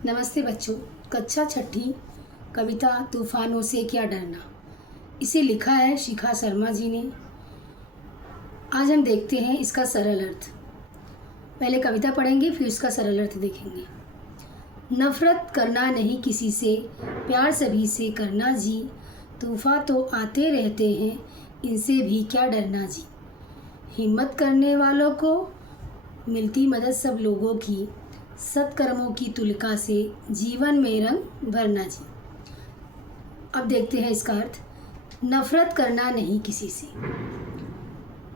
नमस्ते बच्चों। कक्षा छठी कविता तूफानों से क्या डरना, इसे लिखा है शिखा शर्मा जी ने। आज हम देखते हैं इसका सरल अर्थ। पहले कविता पढ़ेंगे फिर इसका सरल अर्थ देखेंगे। नफरत करना नहीं किसी से, प्यार सभी से करना जी। तूफान तो आते रहते हैं, इनसे भी क्या डरना जी। हिम्मत करने वालों को मिलती मदद सब लोगों की, सत्कर्मों की तुलिका से जीवन में रंग भरना जी। अब देखते हैं इसका अर्थ। नफरत करना नहीं किसी से।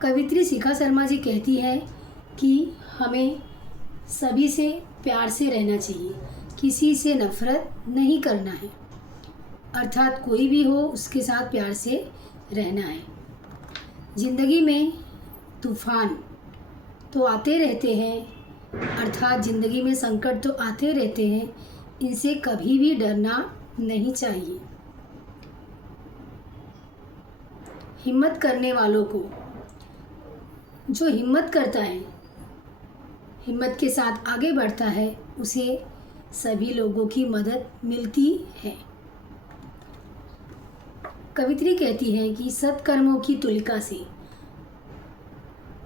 कवित्री शिखा शर्मा जी कहती है कि हमें सभी से प्यार से रहना चाहिए, किसी से नफरत नहीं करना है, अर्थात कोई भी हो उसके साथ प्यार से रहना है। ज़िंदगी में तूफान तो आते रहते हैं, अर्थात ज़िंदगी में संकट तो आते रहते हैं, इनसे कभी भी डरना नहीं चाहिए। हिम्मत करने वालों को, जो हिम्मत करता है, हिम्मत के साथ आगे बढ़ता है, उसे सभी लोगों की मदद मिलती है। कवित्री कहती है कि सत्कर्मों की तुलिका से,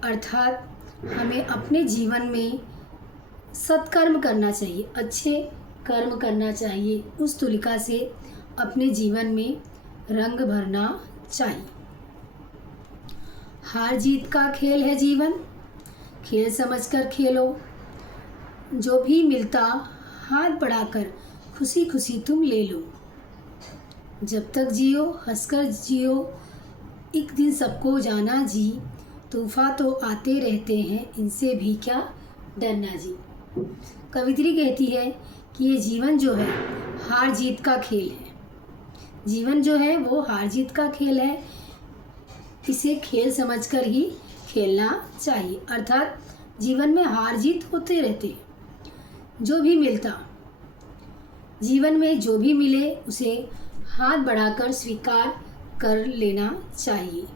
अर्थात हमें अपने जीवन में सत्कर्म करना चाहिए, अच्छे कर्म करना चाहिए, उस तुलिका से अपने जीवन में रंग भरना चाहिए। हार जीत का खेल है जीवन, खेल समझकर खेलो। जो भी मिलता हाथ बढ़ाकर खुशी खुशी तुम ले लो। जब तक जियो हंसकर जियो, एक दिन सबको जाना जी। तूफान तो आते रहते हैं, इनसे भी क्या डरना जी। कवित्री कहती है कि ये जीवन जो है हार जीत का खेल है। जीवन जो है वो हार जीत का खेल है, इसे खेल समझकर ही खेलना चाहिए। अर्थात जीवन में हार जीत होते रहते हैं। जो भी मिलता, जीवन में जो भी मिले उसे हाथ बढ़ाकर स्वीकार कर लेना चाहिए।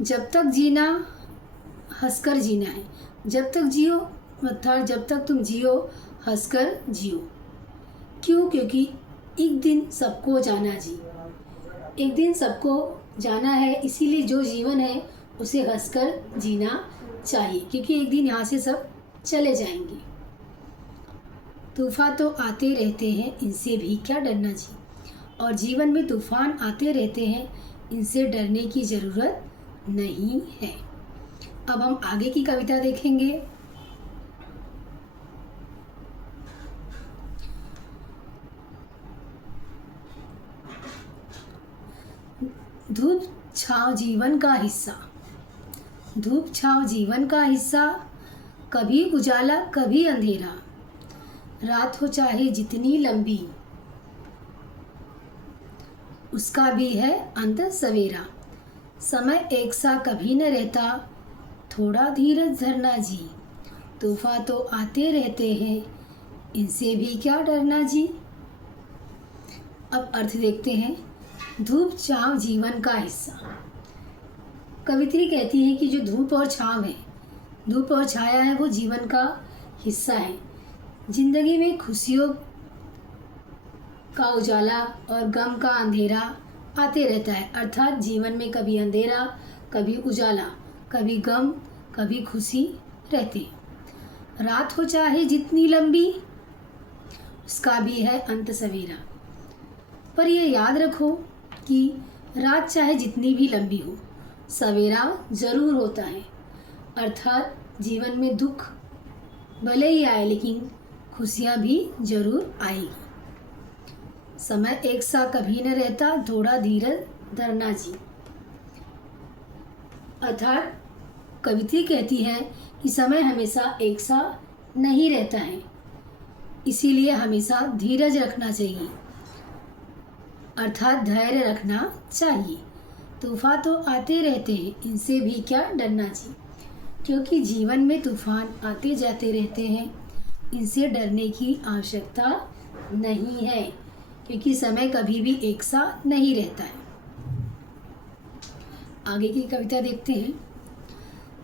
जब तक जीना हंसकर जीना है। जब तक जियो, अर्थात जब तक तुम जियो हंसकर जियो। क्यों? क्योंकि एक दिन सबको जाना जी। एक दिन सबको जाना है, इसीलिए जो जीवन है उसे हंसकर जीना चाहिए, क्योंकि एक दिन यहाँ से सब चले जाएंगे। तूफान तो आते रहते हैं, इनसे भी क्या डरना जी। और जीवन में तूफान आते रहते हैं, इनसे डरने की ज़रूरत नहीं है। अब हम आगे की कविता देखेंगे। धूप छांव जीवन का हिस्सा। धूप छांव जीवन का हिस्सा, कभी उजाला कभी अंधेरा। रात हो चाहे जितनी लंबी, उसका भी है अंत सवेरा। समय एक सा कभी न रहता, थोड़ा धीरज धरना जी। तूफान तो आते रहते हैं, इनसे भी क्या डरना जी। अब अर्थ देखते हैं। धूप छांव जीवन का हिस्सा। कवित्री कहती है कि जो धूप और छांव है, धूप और छाया है, वो जीवन का हिस्सा है। जिंदगी में खुशियों का उजाला और गम का अंधेरा आते रहता है, अर्थात जीवन में कभी अंधेरा कभी उजाला, कभी गम कभी खुशी रहती है। रात हो चाहे जितनी लंबी, उसका भी है अंत सवेरा। पर यह याद रखो कि रात चाहे जितनी भी लंबी हो, सवेरा ज़रूर होता है। अर्थात जीवन में दुख भले ही आए, लेकिन खुशियाँ भी ज़रूर आएगी। समय एक सा कभी न रहता, थोड़ा धीरज धरना जी। अर्थात कवित्री कहती है कि समय हमेशा एक सा नहीं रहता है, इसीलिए हमेशा धीरज रखना चाहिए, अर्थात धैर्य रखना चाहिए। तूफान तो आते रहते हैं, इनसे भी क्या डरना जी। क्योंकि जीवन में तूफान आते जाते रहते हैं, इनसे डरने की आवश्यकता नहीं है, क्योंकि समय कभी भी एक सा नहीं रहता है। आगे की कविता देखते हैं।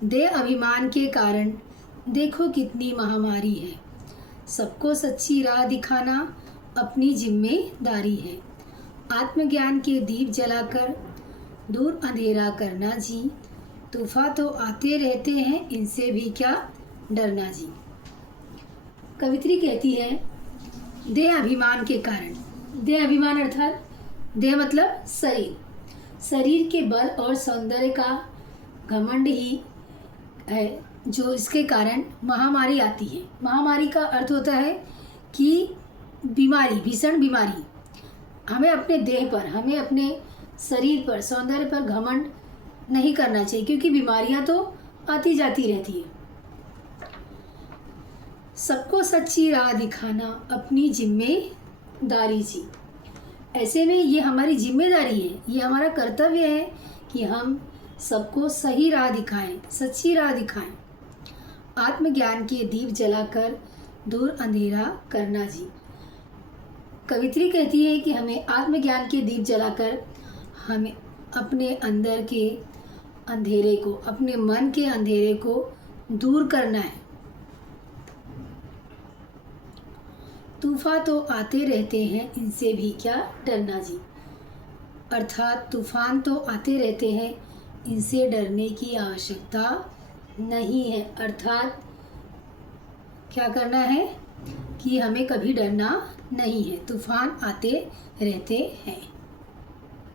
दे अभिमान के कारण देखो कितनी महामारी है, सबको सच्ची राह दिखाना अपनी जिम्मेदारी है। आत्मज्ञान के दीप जलाकर दूर अंधेरा करना जी, तूफान तो आते रहते हैं, इनसे भी क्या डरना जी। कवित्री कहती है, देह अभिमान के कारण, देह अभिमान अर्थात देह मतलब शरीर, शरीर के बल और सौंदर्य का घमंड ही है जो इसके कारण महामारी आती है। महामारी का अर्थ होता है कि बीमारी, भीषण बीमारी। हमें अपने देह पर, हमें अपने शरीर पर, सौंदर्य पर घमंड नहीं करना चाहिए, क्योंकि बीमारियां तो आती जाती रहती है। सबको सच्ची राह दिखाना अपनी जिम्मेदारी जी। ऐसे में ये हमारी जिम्मेदारी है, ये हमारा कर्तव्य है कि हम सबको सही राह दिखाएं, सच्ची राह दिखाएं। आत्मज्ञान के दीप जलाकर दूर अंधेरा करना जी। कवित्री कहती है कि हमें आत्मज्ञान के दीप जलाकर हमें अपने अंदर के अंधेरे को, अपने मन के अंधेरे को दूर करना है। तूफान तो आते रहते हैं, इनसे भी क्या डरना जी। अर्थात तूफान तो आते रहते हैं, इनसे डरने की आवश्यकता नहीं है। अर्थात क्या करना है कि हमें कभी डरना नहीं है, तूफान आते रहते हैं।